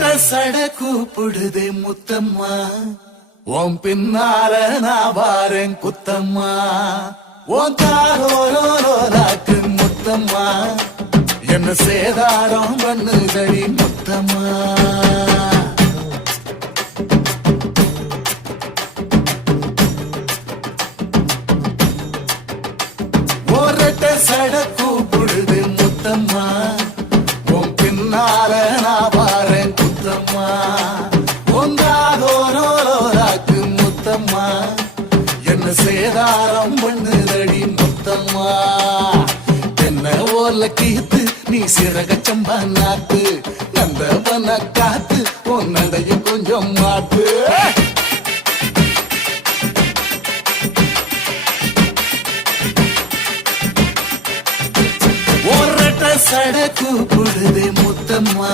சட கூப்பிடுதே முத்தம்மா, உன் பின்னால நான் வாரேன் குத்தம்மா, உன் காரோராக்கு முத்தம்மா, என்ன சேதாரம் பண்ணுதடி முத்தம்மா. ஒரட்ட சட கூப்பிடுது முத்தம்மா, உன் பின்னால நான் வாரேன் குத்தம்மா, உங்காதோராக்கு முத்தம்மா, என்ன சேதாரம் பண்ணுதடி முத்தம்மா. என்ன ஓல கீத்து நீ சிறகச்சம்பா நாத்து, நந்தவன காத்து உன் நடைய கொஞ்சம் மாத்து. ஒரட்ட சட கூப்பிடுதே முத்தம்மா,